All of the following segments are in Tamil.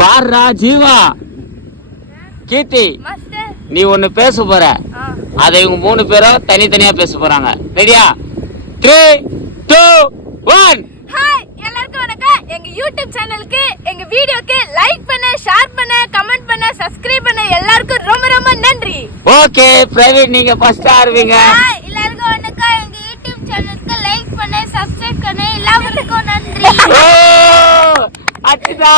பாருடா ஜீவா கீர்த்தி நீ ஒண்ணு பேச போற அதை இவங்க 3 பேரும் தனித்தனியா பேச போறாங்க. ரெடியா? 3 2 1. ஹாய் எல்லாருக்கும் வணக்கம். எங்க யூடியூப் சேனலுக்கு எங்க வீடியோக்கு லைக் பண்ண, ஷேர் பண்ண, கமெண்ட் பண்ண, சப்ஸ்கிரைப் பண்ண எல்லாருக்கும் ரொம்ப ரொம்ப நன்றி. ஓகே பிரவீன் நீங்க ஃபர்ஸ்ட் ஆரம்பிங்க. ஹாய் எல்லாருக்கும் வணக்கம். எங்க யூடியூப் சேனலுக்கு லைக் பண்ண, சப்ஸ்கிரைப் பண்ண எல்லாருக்கும் நன்றி. ஓ அச்சா.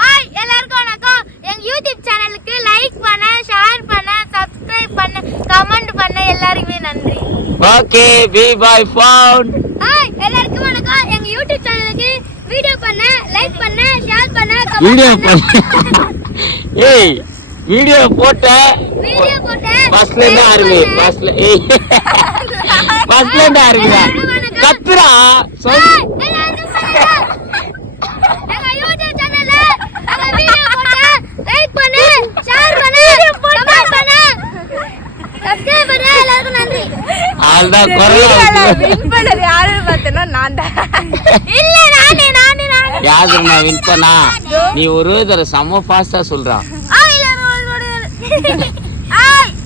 ஹாய் எல்லாருக்கும் வணக்கம். எங்க யூடியூப் சேனலுக்கு லைக் பண்ண, ஷேர் பண்ண, சப்ஸ்கிரைப் பண்ண, கமெண்ட் பண்ண எல்லாருக்குமே நன்றி. ஓகே பி பை ஃபவுண்ட். ஹாய் எல்லாருக்கும் வணக்கம். எங்க யூடியூப் சேனலுக்கு வீடியோ பண்ண, லைக் பண்ண, ஷேர் பண்ண, வீடியோ கமெண்ட் பண்ண. ஏய் வீடியோ போட்ட ஃபர்ஸ்ட்ல ஃபர்ஸ்ட்ல இருந்து ஆரம்பி. ஃபர்ஸ்ட்ல இருந்து ஆரம்பிடா. கத்துறா சொல்லு. எங்க யூடியூப் சேனல்ல அந்த வீடியோ போட்ட லைக் பண்ணு, ஷேர் பண்ணு, கமெண்ட் பண்ணு, சப்ஸ்கிரைப் பண்ணு எல்லாருக்கும் நன்றி. ஆல்டா கொரலா வின் பண்ணது யாருன்னு பார்த்தேன்னா நான் தான். இல்ல நானே. யாரு நான் வின் பண்ணா? நீ ஒரு தடவை செம்ம ஃபாஸ்டா சொல்றா.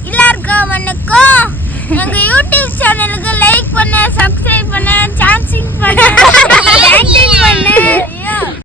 எல்லாருக்கும் வணக்கம். எங்க யூடியூப் சேனலுக்கு லைக் பண்ண, சப்ஸ்கிரைப் பண்ண, சான்சிங் பண்ண, லைக் பண்ணு,